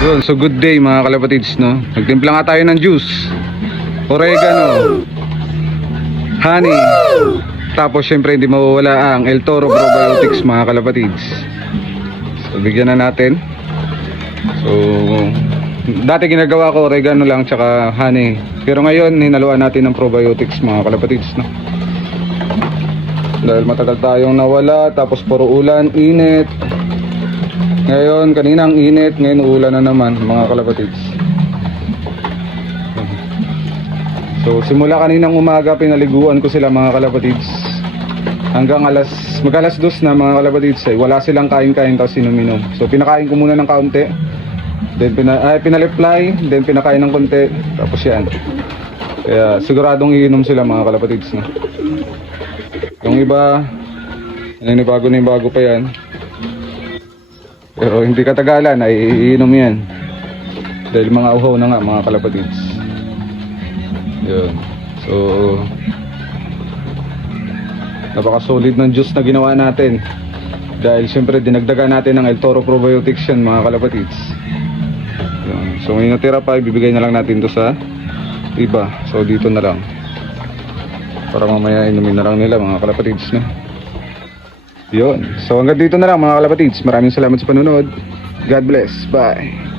Yun, so good day mga kalapatids, no? Nagtimpla nga tayo ng juice, oregano, honey, tapos syempre hindi mawawala ang El Toro Probiotics mga kalapatids. So bigyan na natin. So dati ginagawa ko oregano lang tsaka honey, pero ngayon hinaluan natin ng probiotics mga kalapatids, no? Dahil matagal tayong nawala, tapos puro ulan, init. Ngayon, kanina ang init, ngayon ulan na naman mga kalapatids. So simula kaninang umaga pinaliguan ko sila mga kalapatids. Hanggang mag-alas 2 na mga kalapatids ay wala silang kain-kain tapos inuminom. So pinakain ko muna ng kaunti. Then pinaliply, then pinakain ng konti. Tapos yan. Kaya siguradong iinom sila mga kalapatids, no? Yung iba, naninibago na yung bago pa yan. Pero hindi katagalan ay iinom yan. Dahil mga uhaw na nga mga kalapatids. Yun. So napaka-solid ng juice na ginawa natin. Dahil syempre dinagdagan natin ng El Toro Probiotics yan mga kalapatids. Yun. So may natira pa, ibibigay na lang natin to sa iba. So dito na lang, para mamaya inumin na lang nila mga kalapatids, no? Yun. So hanggang dito na lang mga kalapatids. Maraming salamat sa panunod. God bless. Bye.